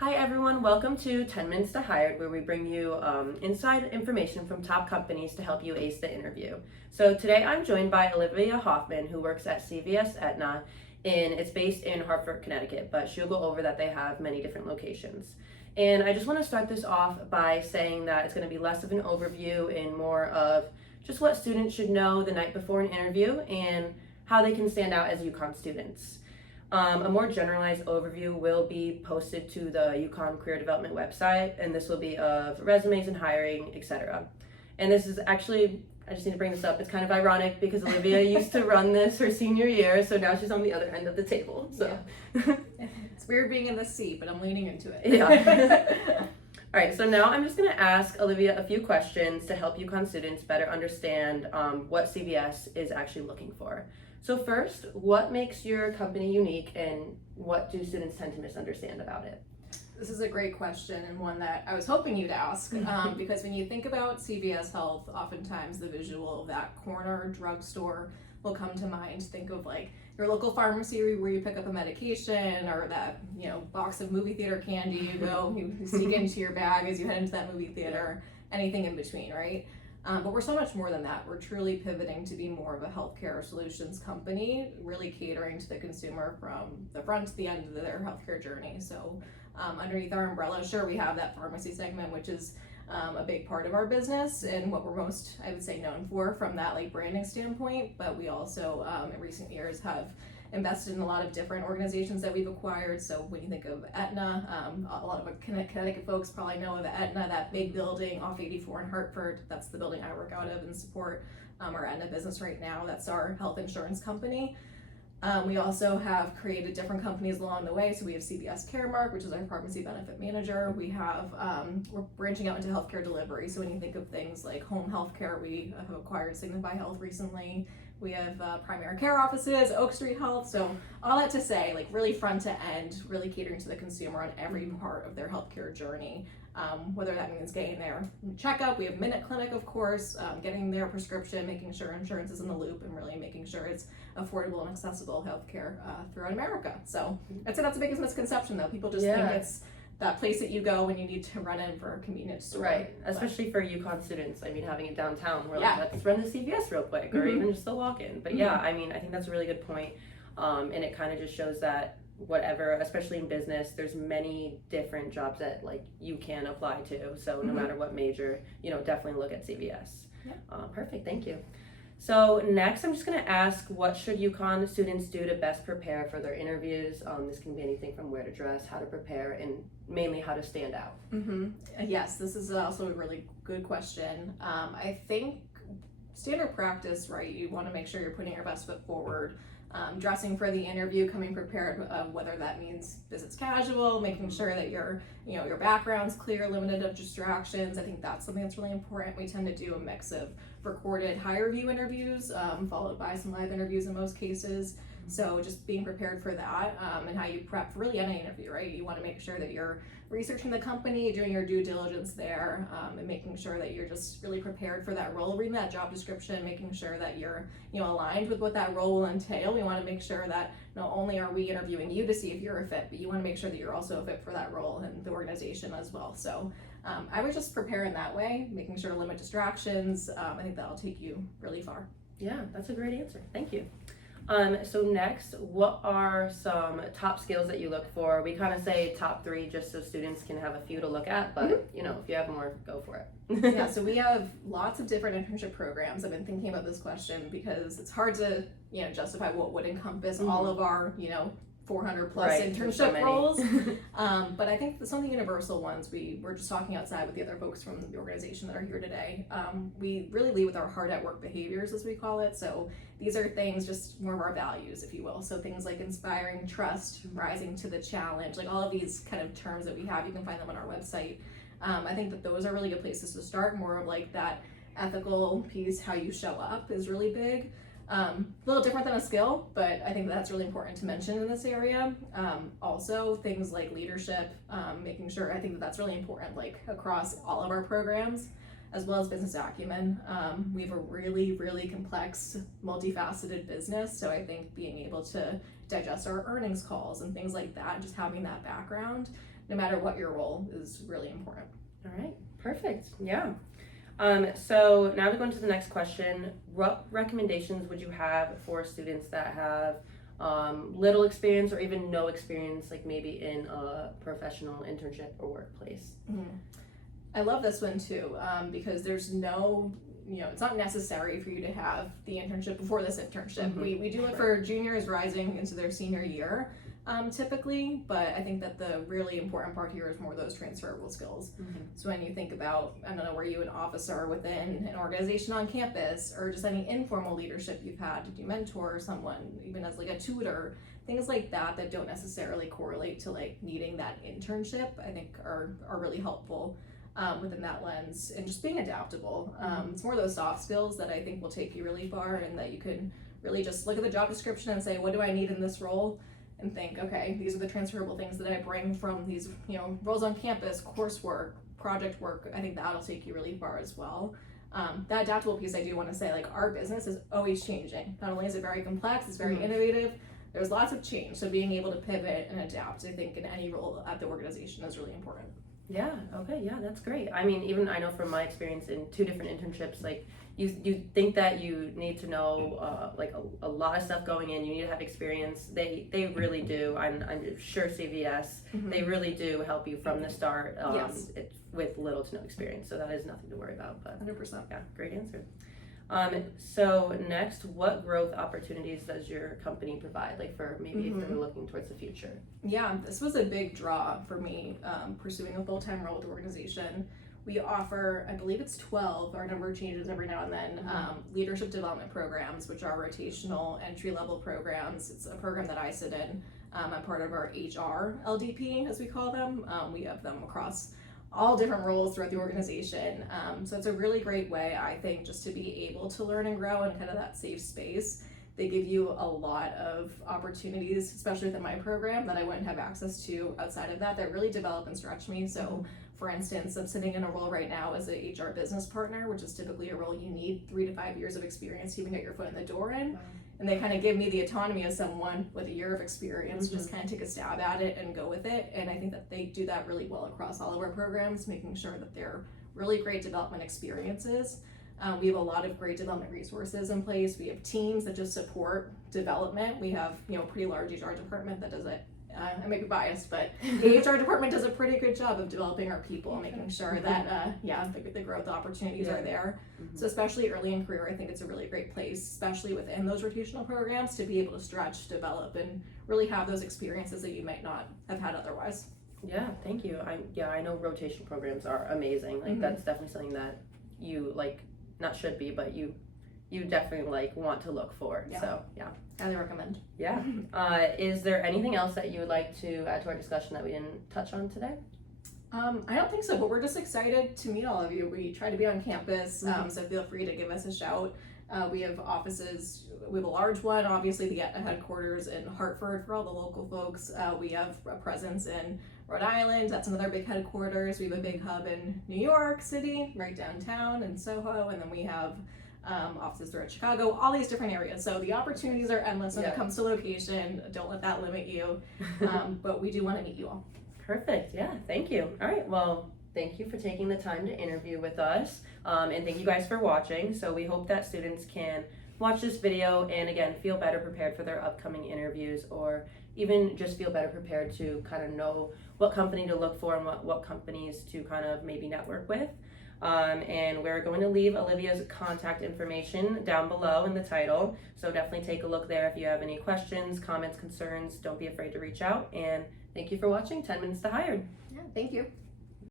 Hi everyone, welcome to 10 Minutes to Hired, where we bring you inside information from top companies to help you ace the interview. So today I'm joined by Olivia Hoffman, who works at CVS Aetna, and it's based in Hartford, Connecticut, but she'll go over that they have many different locations. And I just want to start this off by saying that it's going to be less of an overview and more of just what students should know the night before an interview and how they can stand out as UConn students. A more generalized overview will be posted to the UConn Career Development website, and this will be of resumes and hiring, etc. And this is actually, I just need to bring this up, it's kind of ironic because Olivia used to run this her senior year, so now she's on the other end of the table. So yeah. It's weird being in the seat, but I'm leaning into it. Yeah. All right, so now I'm just going to ask Olivia a few questions to help UConn students better understand what CVS is actually looking for. So first, what makes your company unique and what do students tend to misunderstand about it? This is a great question and one that I was hoping you'd ask because when you think about CVS Health, oftentimes the visual of that corner drugstore will come to mind. Think of like your local pharmacy where you pick up a medication, or that box of movie theater candy you sneak into your bag as you head into that movie theater, anything in between, right? But we're so much more than that. We're truly pivoting to be more of a healthcare solutions company, really catering to the consumer from the front to the end of their healthcare journey. So underneath our umbrella, sure, we have that pharmacy segment, which is a big part of our business and what we're most, I would say, known for from that like branding standpoint. But we also in recent years have invested in a lot of different organizations that we've acquired. So when you think of Aetna, a lot of Connecticut folks probably know of Aetna, that big building off 84 in Hartford. That's the building I work out of and support our Aetna business right now. That's our health insurance company. We also have created different companies along the way. So we have CVS Caremark, which is our pharmacy benefit manager. We have, we're branching out into healthcare delivery. So when you think of things like home healthcare, we have acquired Signify Health recently. We have primary care offices, Oak Street Health. So all that to say, like really front to end, really catering to the consumer on every part of their healthcare journey. Whether that means getting their checkup, we have Minute Clinic, of course, getting their prescription, making sure insurance is in the loop, and really making sure it's affordable and accessible healthcare throughout America. So I'd say that's the biggest misconception, though. People just think it's that place that you go when you need to run in for a convenience store. Right, especially for UConn students. I mean, having it downtown, we're like, let's run to CVS real quick, or even just a walk-in. But yeah, I mean, I think that's a really good point. And it kind of just shows that whatever, especially in business, there's many different jobs that like you can apply to. So no matter what major, definitely look at CVS. Yeah. Perfect, thank you. So next, I'm just going to ask, what should UConn students do to best prepare for their interviews? This can be anything from where to dress, how to prepare, and mainly how to stand out. Yes, this is also a really good question. I think standard practice, right? You want to make sure you're putting your best foot forward. Dressing for the interview, coming prepared, whether that means visits casual, making sure that your background's clear, limited of distractions. I think that's something that's really important. We tend to do a mix of recorded higher view interviews, followed by some live interviews in most cases. So just being prepared for that and how you prep for really any interview, right? You want to make sure that you're researching the company, doing your due diligence there, and making sure that you're just really prepared for that role, reading that job description, making sure that you're aligned with what that role will entail. We want to make sure that not only are we interviewing you to see if you're a fit, but you want to make sure that you're also a fit for that role and the organization as well. So I would just prepare in that way, making sure to limit distractions. I think that'll take you really far. Yeah, that's a great answer. Thank you. So next, what are some top skills that you look for? We kind of say top 3 just so students can have a few to look at, but if you have more, go for it. Yeah, so we have lots of different internship programs. I've been thinking about this question because it's hard to justify what would encompass all of our 400 plus internship roles. But I think some of the universal ones, we were just talking outside with the other folks from the organization that are here today. We really lead with our hard at work behaviors, as we call it. So these are things, just more of our values, if you will. So things like inspiring trust, rising to the challenge, like all of these kind of terms that we have, you can find them on our website. I think that those are really good places to start. More of like that ethical piece, how you show up is really big. A little different than a skill, but I think that's really important to mention in this area. Also things like leadership, making sure, I think that's really important, like across all of our programs, as well as business acumen. We have a really, really complex, multifaceted business. So I think being able to digest our earnings calls and things like that, just having that background no matter what your role, is really important. All right, perfect. Yeah. So now to go into the next question, what recommendations would you have for students that have little experience or even no experience, like maybe in a professional internship or workplace? I love this one too, because there's no, it's not necessary for you to have the internship before this internship. We do it for juniors rising into their senior year, typically, but I think that the really important part here is more those transferable skills. So when you think about, I don't know, were you an officer within an organization on campus, or just any informal leadership you've had? Did you mentor someone, even as like a tutor? Things like that don't necessarily correlate to like needing that internship, I think are really helpful within that lens, and just being adaptable. It's more those soft skills that I think will take you really far, and that you can really just look at the job description and say, what do I need in this role? And think, okay, these are the transferable things that I bring from these, roles on campus, coursework, project work. I think that'll take you really far as well. That adaptable piece, I do want to say, like, our business is always changing. Not only is it very complex, it's very innovative, there's lots of change. So being able to pivot and adapt, I think, in any role at the organization is really important. Yeah, okay, yeah, that's great. I mean, even I know from my experience in 2 different internships, like you think that you need to know like a lot of stuff going in, you need to have experience. They really do. I'm sure CVS, they really do help you from the start with little to no experience. So that is nothing to worry about. But 100%. Yeah, great answer. So next, what growth opportunities does your company provide, like for maybe if they're looking towards the future? Yeah, this was a big draw for me, pursuing a full-time role with the organization. We offer, I believe it's 12, our number changes every now and then, leadership development programs, which are rotational entry-level programs. It's a program that I sit in. I'm part of our HR LDP, as we call them. We have them across all different roles throughout the organization. So it's a really great way, I think, just to be able to learn and grow in kind of that safe space. They give you a lot of opportunities, especially within my program, that I wouldn't have access to outside of that really develop and stretch me. So for instance, I'm sitting in a role right now as a HR business partner, which is typically a role you need 3 to 5 years of experience to even get your foot in the door in. And they kind of give me the autonomy as someone with a year of experience, just kind of take a stab at it and go with it. And I think that they do that really well across all of our programs, making sure that they're really great development experiences. We have a lot of great development resources in place. We have teams that just support development. We have, a pretty large HR department that does it. I may be biased, but the HR department does a pretty good job of developing our people, making sure that, the growth opportunities are there. So especially early in career, I think it's a really great place, especially within those rotational programs, to be able to stretch, develop, and really have those experiences that you might not have had otherwise. Yeah, thank you. I know rotation programs are amazing. Like that's definitely something that you not should be, but you definitely want to look for. So yeah, highly recommend. Yeah. Is there anything else that you would like to add to our discussion that we didn't touch on today? I don't think so, but we're just excited to meet all of you. We try to be on campus, so feel free to give us a shout. We have offices. We have a large one, obviously the Aetna headquarters in Hartford for all the local folks. We have a presence in Rhode Island. That's another big headquarters. We have a big hub in New York City, right downtown in Soho, and then we have offices throughout Chicago, all these different areas. So the opportunities are endless when it comes to location. Don't let that limit you. But we do want to meet you all. Perfect. Yeah. Thank you. All right. Well, thank you for taking the time to interview with us. And thank you guys for watching. So we hope that students can watch this video and again, feel better prepared for their upcoming interviews, or even just feel better prepared to kind of know what company to look for and what companies to kind of maybe network with. And we're going to leave Olivia's contact information down below in the title. So definitely take a look there if you have any questions, comments, concerns. Don't be afraid to reach out. And thank you for watching 10 Minutes to Hired. Yeah, thank you.